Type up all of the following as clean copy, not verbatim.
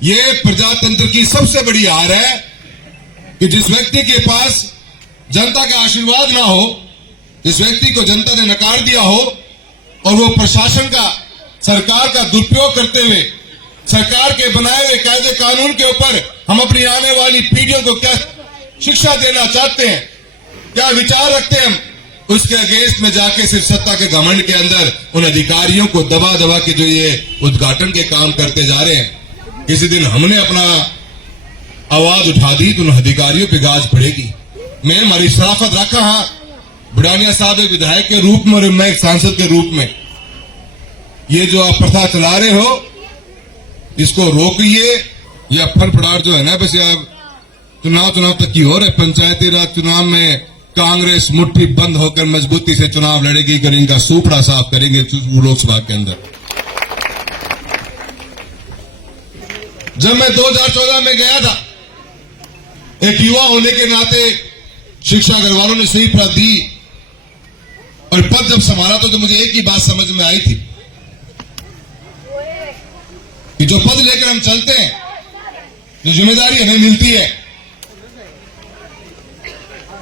ये प्रजातंत्र की सबसे बड़ी हार है कि जिस व्यक्ति के पास जनता का आशीर्वाद ना हो, जिस व्यक्ति को जनता ने नकार दिया हो और वो प्रशासन का, सरकार का दुरुपयोग करते हुए सरकार के बनाए हुए कायदे कानून के ऊपर हम अपनी आने वाली पीढ़ियों को क्या शिक्षा देना चाहते हैं, क्या विचार रखते हैं, हम उसके अगेंस्ट में जाके सिर्फ सत्ता के घमंड के अंदर उन अधिकारियों को दबा दबा के जो ये उद्घाटन के काम करते जा रहे हैं। किसी दिन हमने अपना आवाज उठा दी तो उन अधिकारियों पे गाज पड़ेगी। मैं हमारी शराफत रखा, हाँ, बुढ़ानिया साहब एक विधायक के रूप में और मैं एक सांसद के रूप में, ये जो आप प्रथा चला रहे हो इसको रोकिए। ये अफर फड़ार जो है ना, बस आप चुनाव तक की हो रहे। पंचायती राज चुनाव में कांग्रेस मुट्ठी बंद होकर मजबूती से चुनाव लड़ेगी, कर इनका सूपड़ा साफ करेंगे लोकसभा के अंदर। जब मैं 2014 में गया था, एक युवा होने के नाते शिक्षा घर वालों ने सही पद दी और पद जब संभाला तो मुझे एक ही बात समझ में आई थी कि जो पद लेकर हम चलते हैं, जो जिम्मेदारी हमें मिलती है,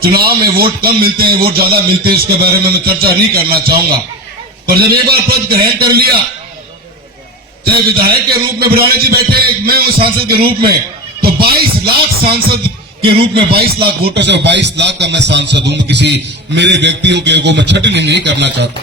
चुनाव में वोट कम मिलते हैं, वोट ज्यादा मिलते हैं, इसके बारे में मैं चर्चा नहीं करना चाहूंगा। पर जब एक बार पद ग्रहण कर लिया, चाहे विधायक के रूप में बुढ़ाने जी बैठे, मैं हूं सांसद के रूप में, तो 22 लाख सांसद के रूप में 22 लाख वोटर से 22 लाख का मैं सांसद हूं। किसी मेरे व्यक्तियों के को मैं छटनी नहीं करना चाहता।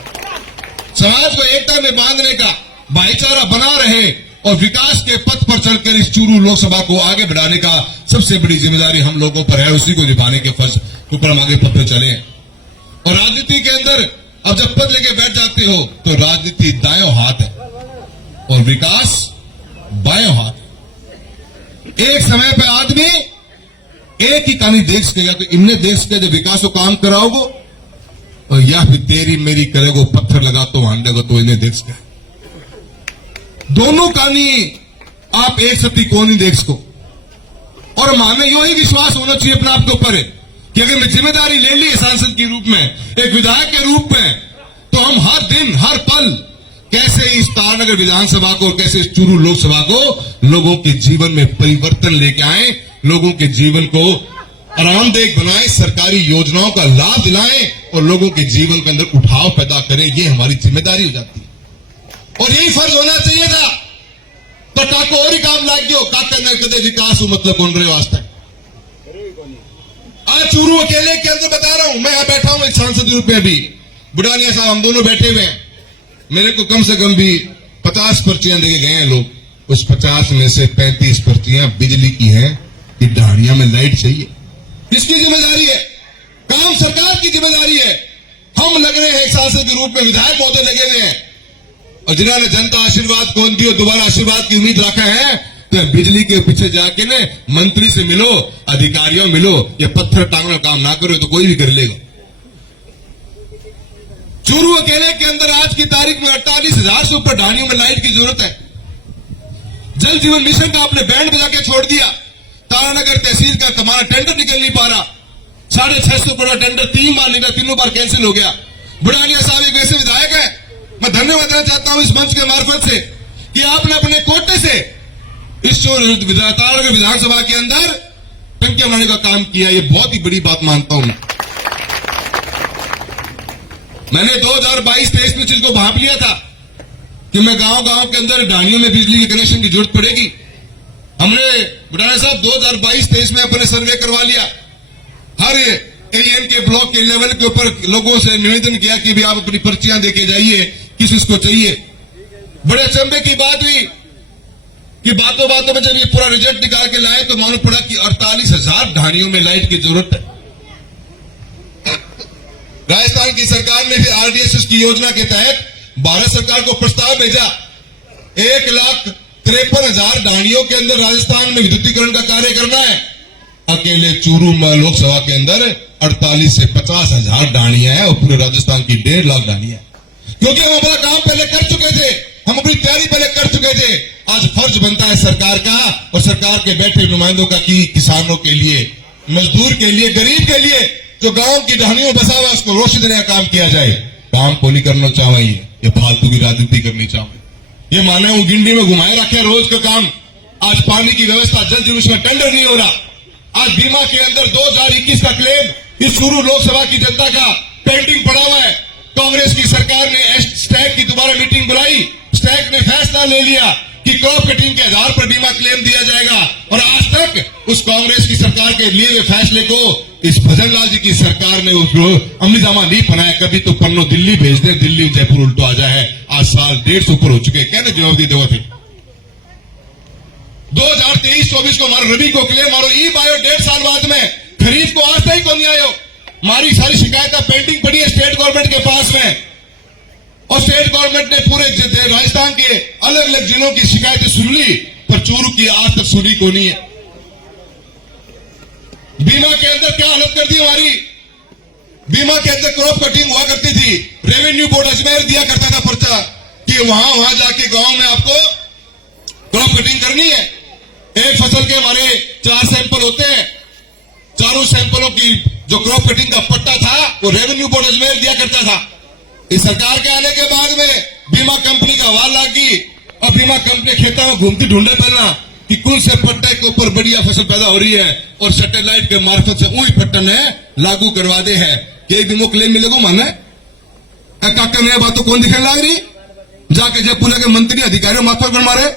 समाज को एकता में बांधने का, भाईचारा बना रहे और विकास के पथ पर चलकर इस चूरू लोकसभा को आगे बढ़ाने का सबसे बड़ी जिम्मेदारी हम लोगों पर है। उसी को निभाने के फर्ज ऊपर हम आगे पथ पर चले। और राजनीति के अंदर अब जब पद लेके बैठ जाते हो तो राजनीति दायों हाथ है और विकास बायों हाथ है। एक समय पर आदमी एक ही कहानी देख सकेगा, तो इनने देख सके जो विकास को काम कराओगे, और या फिर तेरी मेरी करेगो, पत्थर लगा तो हांडेगो, तो इन्हें देख सके। दोनों कहानी आप एक सती को नहीं देख सको। और हमें यो ही विश्वास होना चाहिए अपने आप के ऊपर कि अगर मैं जिम्मेदारी ले ली सांसद के रूप में, एक विधायक के रूप में, तो हम हर दिन हर पल कैसे इस तारानगर विधानसभा को, कैसे इस चूरू लोकसभा को लोगों के जीवन में परिवर्तन लेके आए, लोगों के जीवन को आरामदेह बनाए, सरकारी योजनाओं का लाभ दिलाएं और लोगों के जीवन के अंदर उठाव पैदा करें। ये हमारी जिम्मेदारी हो जाती है और यही फर्ज होना चाहिए था। तो टाको और ही काम लाग गयो, काका न कदे विकास मतलब कौन रहे वास्ते। आज चूरू अकेले के अंदर बता रहा हूं, मैं यहां बैठा हूं एक सांसद के रूप में, अभी बुढ़ानिया साहब हम दोनों बैठे हुए हैं। मेरे को कम से कम भी 50 पर्चियां देके गए हैं लोग। उस 50 में से 35 पर्चियां बिजली की हैं कि ढाणिया में लाइट चाहिए। किसकी जिम्मेदारी है? काम सरकार की जिम्मेदारी है। हम लग रहे हैं एक सांसद के रूप में, विधायक महोदय लगे हुए हैं और जिन्होंने जनता आशीर्वाद कौन दी और दोबारा आशीर्वाद की उम्मीद रखा है, तो बिजली के पीछे जाके ने मंत्री से मिलो, अधिकारियों मिलो, ये पत्थर टांगना काम ना करो तो कोई भी कर लेगा। चूरू अकेले के अंदर आज की तारीख में 48,000 से ऊपर ढाणियों में लाइट की जरूरत है। जल जीवन मिशन का आपने बैंड बजा के छोड़ दिया। तारानगर तहसील का हमारा टेंडर निकल नहीं पा रहा। 650 करोड़ टेंडर 3 बार निकला, तीनों बार कैंसिल हो गया। बुढ़ानिया साहब एक वैसे विधायक है, मैं धन्यवाद देना चाहता हूं इस मंच के मार्फत से कि आपने अपने कोटे से इस तारानगर विधानसभा के अंदर टंकियां बनाने का काम किया। ये बहुत ही बड़ी बात मानता हूं। मैंने 2022-23 में चीज को भाप लिया था कि मैं गांव के अंदर ढाणियों में बिजली के कनेक्शन की जरूरत पड़ेगी। हमने बुढ़ाना साहब 2022-23 में अपने सर्वे करवा लिया। हर एरियन के ब्लॉक के लेवल के ऊपर लोगों से निवेदन किया कि भी आप अपनी पर्चियां देके जाइए, किसको चाहिए। बड़े अचंभे की बात हुई कि बातों बातों में जब ये पूरा रिजल्ट निकाल के लाए तो मालूम पड़ा कि 48,000 ढाणियों में लाइट की जरूरत है। राजस्थान की सरकार ने फिर आरडीएसएस की योजना के तहत भारत सरकार को प्रस्ताव भेजा। 1,53,000 ढाणियों के अंदर राजस्थान में विद्युतीकरण का कार्य करना है। अकेले चूरू लोकसभा के अंदर 48 से 50,000 ढाणियां हैं और पूरे राजस्थान की 1.5 लाख ढाणियां, क्योंकि हम अपना काम पहले कर चुके थे, हम अपनी तैयारी पहले कर चुके थे। आज फर्ज बनता है सरकार का और सरकार के बैठे नुमाइंदों का कि किसानों के लिए, मजदूर के लिए, गरीब के लिए, जो गांव की ढाणियों बसा हुआ उसको रोशनी देने का काम किया जाए। काम को नहीं करना चाहिए, ये फालतू की राजनीति करनी चाहिए। ये माने वो गिंडी में घुमाए रखे रोज का काम आज पानी की व्यवस्था जल जीवन मिशन में टेंडर नहीं हो रहा। आज बीमा के अंदर 2021 का क्लेम इस चूरू लोकसभा की जनता का पेंडिंग पड़ा हुआ है। कांग्रेस की सरकार ने स्टैक की दोबारा मीटिंग बुलाई, स्टैक ने फैसला ले लिया कि क्रॉप कटिंग के आधार पर बीमा क्लेम दिया जाएगा, और आज तक उस कांग्रेस की सरकार के लिए हुए फैसले को इस भजन लाल जी की सरकार ने उसको अमलीजामा नहीं बनाया। कभी तो पन्नो दिल्ली भेज दे, दिल्ली जयपुर उल्टो आ जाए। आज साल 1.5 से ऊपर हो चुके, कहने जवाब दी देवा थे 2023-24 को मारो रबी को क्लेम मारो, ई बायो 1.5 साल बाद में खरीद को आज तक को नहीं आयो। हमारी सारी शिकायतें पेंडिंग पड़ी है स्टेट गवर्नमेंट के पास में, और स्टेट गवर्नमेंट ने पूरे राजस्थान के अलग अलग जिलों की शिकायतें सुन ली, पर चूरू की आज तक सुनी को नहीं है। बीमा के अंदर क्या हालत कर दी हमारी, बीमा के अंदर क्रॉप कटिंग हुआ करती थी, रेवेन्यू बोर्ड अजमेर दिया करता था पर्चा कि वहां जाके गांव में आपको क्रॉप कटिंग करनी है। एक फसल के हमारे 4 सैंपल होते हैं, चारों सैंपलों की जो क्रॉप कटिंग का पट्टा था वो रेवेन्यू बोर्ड अजमेर दिया करता था। इस सरकार के आने के बाद में बीमा कंपनी का वाल लाग गई, और बीमा कंपनी खेतों में घूमती ढूंढे पहना कि कौन से पट्टे के ऊपर बढ़िया फसल पैदा हो रही है, और सैटेलाइट के मार्फत से वही पट्टन है लागू करवा दे है कि एक दिन वो क्लेम मिलेगा माने काका नया बात तो कौन दिखने लग रही, जाके जब पूरे के मंत्री अधिकारियों माथा कर मारे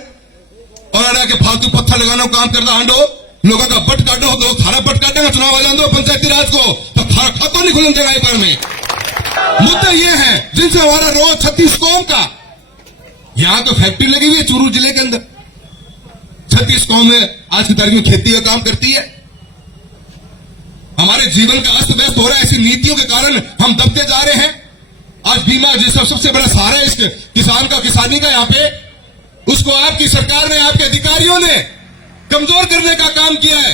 और अड़ा के फालतू पत्थर लगाना काम करता हांडो, लोगों का बट काटो तो थारा बट काटेगा, चुनाव आ जान दो पंचायती राज को तो थारा खाता नहीं खुलन देगा पर में। मुद्दा ये है जिनसे हमारा रोज 36 कौम का, यहां तो फैक्ट्री लगी हुई है चूरू जिले के अंदर, 36 कौम में आज की तारीख में खेती का काम करती है। हमारे जीवन का अस्त व्यस्त हो रहा है, ऐसी नीतियों के कारण हम दबते जा रहे हैं। आज बीमा जिसका सबसे बड़ा सहारा है इस किसान का, किसानी का, यहाँ पे उसको आपकी सरकार ने, आपके अधिकारियों ने कमजोर करने का काम किया है।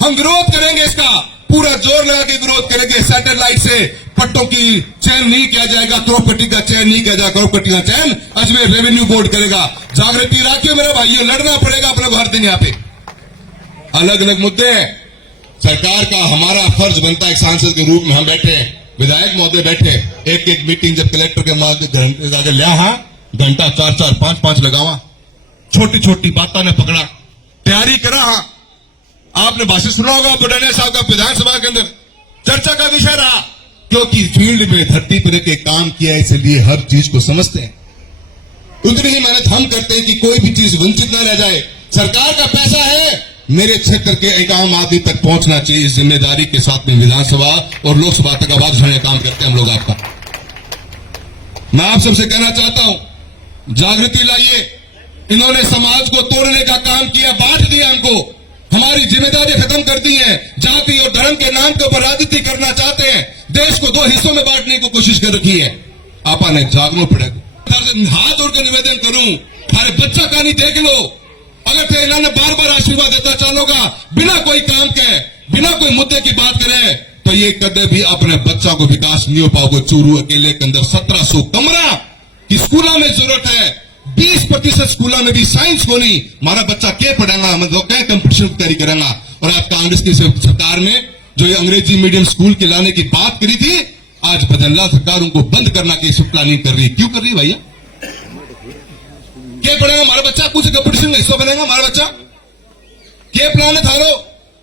हम विरोध करेंगे, इसका पूरा जोर लगा के विरोध करेंगे। सैटेलाइट से पट्टों की चयन नहीं किया जाएगा, क्रॉप कटिंग का चयन नहीं किया जाएगा, क्रॉप कटिंग का चयन अजमेर रेवेन्यू बोर्ड करेगा। जागृति रखिए मेरे भाइयों, लड़ना पड़ेगा अपने को हर दिन। यहाँ पे अलग अलग मुद्दे हैं, सरकार का हमारा फर्ज बनता है एक सांसद के रूप में, हम बैठे हैं, विधायक महोदय बैठे, एक एक मीटिंग जब कलेक्टर के माध्यम लिया, घंटा 4-4, 5-5 लगावा, छोटी छोटी बातों ने पकड़ा, तैयारी करा। आपने भाषण सुना होगा बुढ़ानिया साहब का विधानसभा के अंदर, चर्चा का विषय रहा, क्योंकि फील्ड में धरती पर के काम किया, इसलिए हर चीज को समझते हैं। उतनी ही मेहनत हम करते हैं कि कोई भी चीज वंचित न रह जाए। सरकार का पैसा है, मेरे क्षेत्र के एक आम आदमी तक पहुंचना चाहिए। इस जिम्मेदारी के साथ में विधानसभा और लोकसभा तक आवाज उठाने का काम करते हैं हम लोग। आपका मैं आप सबसे कहना चाहता हूं, जागृति लाइए। इन्होंने समाज को तोड़ने का काम किया, बांट दिया हमको, हमारी जिम्मेदारी खत्म कर दी है। जाति और धर्म के नाम के ऊपर राजनीति करना चाहते हैं, देश को 2 हिस्सों में बांटने की कोशिश कर रखी है। आपा ने जागना पड़ेगा। हाथ जोड़ कर निवेदन करूं, हमारे बच्चा का नहीं देख लो, अगर तो इन्होंने बार बार आशीर्वाद देता चलोगा, बिना कोई काम के, बिना कोई मुद्दे की बात करे, तो ये कदे भी अपने बच्चा को विकास नहीं हो पाओगे। चूरू अकेले के अंदर 1700 कमरा की स्कूलों में जरूरत है, 20% स्कूलों में भी साइंस को नहीं। हमारा बच्चा क्या पढ़ेगा, मतलब क्या कंपटीशन की तैयारी करेगा। और आज कांग्रेस की सरकार ने जो ये अंग्रेजी मीडियम स्कूल के लाने की बात करी थी, आज बदला सरकार उनको बंद करना की प्लानिंग कर रही है। क्यों कर रही है भैया? क्या पढ़ेगा हमारा बच्चा? कुछ कंपटीशन में हिस्सा बनेगा हमारा बच्चा? क्या प्लान है थारो?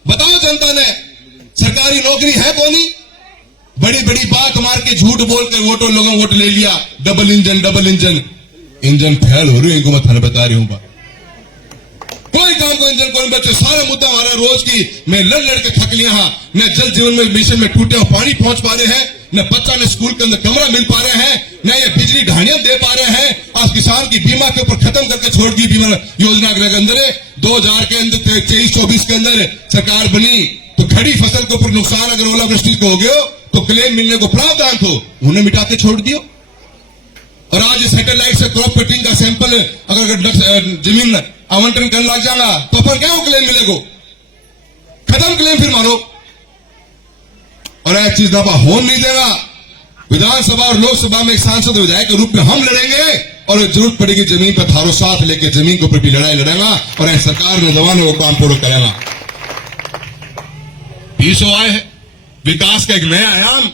बताओ जनता ने, सरकारी नौकरी है कौनी? बड़ी बड़ी बात मार के झूठ बोलकर वोटों लोगों वोट ले लिया। डबल इंजन फेल हो रही है, इनको मैं थाने बता रही हूं। कोई काम को इंजन कोई बच्चे, सारा मुद्दा हमारा रोज की मैं लड़ के थक लिया। न जल जीवन में मिशन में टूटे हुए पानी पहुंच पा रहे हैं, न बच्चा ने स्कूल के अंदर कमरा मिल पा रहे हैं, न ये बिजली ढाणियां दे पा रहे हैं। आज किसान की बीमा के ऊपर खत्म करके छोड़ दी बीमा योजना के अंदर। 2000 के अंदर 23-24 के अंदर सरकार बनी तो खड़ी फसल के ऊपर नुकसान अगर ओलावृष्टि को हो गया तो क्लेम मिलने को प्रावधान थो, उन्हें मिटा के छोड़ दियो। और आज सैटेलाइट से क्रॉप कटिंग का सैंपल अगर जमीन आवंटन करने लग जाएगा तो पर क्या क्लेम मिलेगा? खत्म क्लेम फिर मारो। और एक चीज दफा हो नहीं देगा। विधानसभा और लोकसभा में एक सांसद विधायक के रूप में हम लड़ेंगे, और जरूरत पड़ेगी जमीन पर थारो साथ लेके जमीन के ऊपर भी लड़ाई लड़ेगा, और एक सरकार नौजवानों को काम पूरा करेगा। 20 आए है विकास का एक नया आयाम।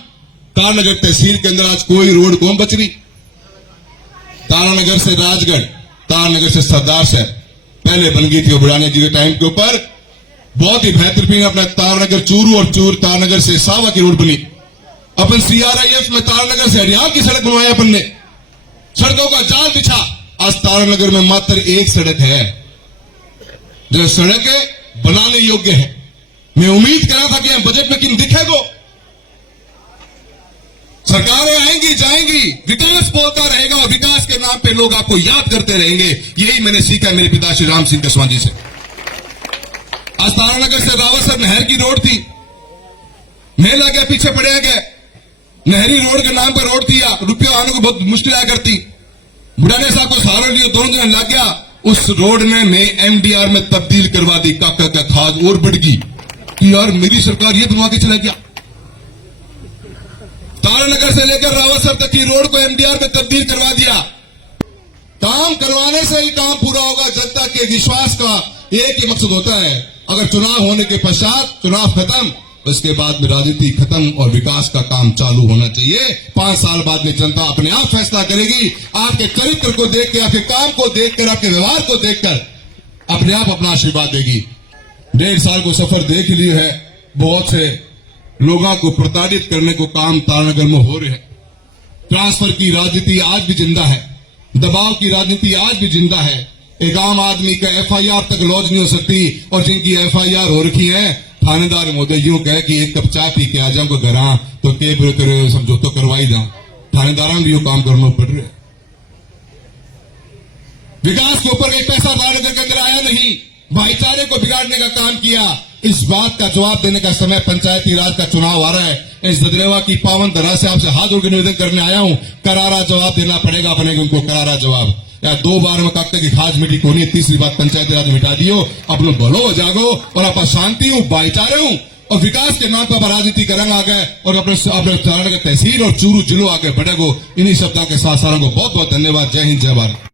तारानगर तहसील के अंदर आज कोई रोड कौन बच रही? तारानगर से राजगढ़, तारानगर से सरदार साहब, पहले बन गई थी वो बुढ़ाने जी के टाइम के ऊपर। बहुत ही बेहतरीन अपना तारनगर चूरू और तारनगर से सावा की रोड बनी। अपन CRIF में तारनगर से हरियाणा की सड़क बनवाई अपन ने, सड़कों का जाल बिछा। आज तारनगर में मात्र एक सड़क है जो सड़क बनाने योग्य है। मैं उम्मीद कर रहा था कि हम बजट में किन दिखेगो। सरकारें आएंगी जाएंगी, विकास बोलता रहेगा और विकास के नाम पे लोग आपको याद करते रहेंगे। यही मैंने सीखा मेरे पिता श्री राम सिंह कसवां जी से। आज तारानगर से रावतसर नहर की रोड थी, मेला गया पीछे पड़े गए, नहरी रोड के नाम पर रोड दिया, रुपया आने को बहुत मुश्किल आया करती। बुढ़ाने साहब को सहारा लिया, 2 दिन लग गया। उस रोड ने मैं MDR में तब्दील करवा दी। काका का खाद और बढ़ गई कि यार मेरी सरकार ये बनवा के चला गया। तारानगर से लेकर रावतसर तक की रोड को MDR में तब्दील करवा दिया। काम करवाने से ही काम पूरा होगा। जनता के विश्वास का एक ही मकसद होता है, अगर चुनाव होने के पश्चात चुनाव खत्म, उसके बाद में राजनीति खत्म और विकास का काम चालू होना चाहिए। 5 साल बाद में जनता अपने आप फैसला करेगी। आपके चरित्र को देख के, आपके काम को देखकर, आपके व्यवहार को देखकर अपने आप अपना आशीर्वाद देगी। 1.5 साल को सफर देख लिए है। बहुत से लोगों को प्रताड़ित करने को काम तारानगर में हो रहे हैं। ट्रांसफर की राजनीति आज भी जिंदा है, दबाव की राजनीति आज भी जिंदा है। एक आम आदमी का FIR तक लॉन्च नहीं हो सकती और जिनकी FIR हो रखी है, थानेदार महोदय यूं कहे कि एक कप चाय पी के आ जाऊंगा घर तो के तेरे समझौता करवाई जा। थानेदारों भी यो काम करना पड़ रहा है। विकास के ऊपर एक पैसा तारानगर के अंदर आया नहीं, भाईचारे को बिगाड़ने का काम किया। इस बात का जवाब देने का समय पंचायती राज का चुनाव आ रहा है। इस ददरेवा की पावन धरा से आपसे हाथ जोड़ के निवेदन करने आया हूं, करारा जवाब देना पड़ेगा अपने को, उनको करारा जवाब। या 2 बार में काका की खाज मिटी कोनी, तीसरी बात पंचायती राज मिटा दियो। अपनो भलो हो जागो और आप शांति हूं, भाईचारे हूं और विकास के नाम पर राजनीति करेंगे आगे और अपने तारानगर तहसील और चूरू जिलो आगे बढ़ेगो। इन्हीं शब्दों के साथ सारों को बहुत बहुत धन्यवाद। जय हिंद, जय भारत।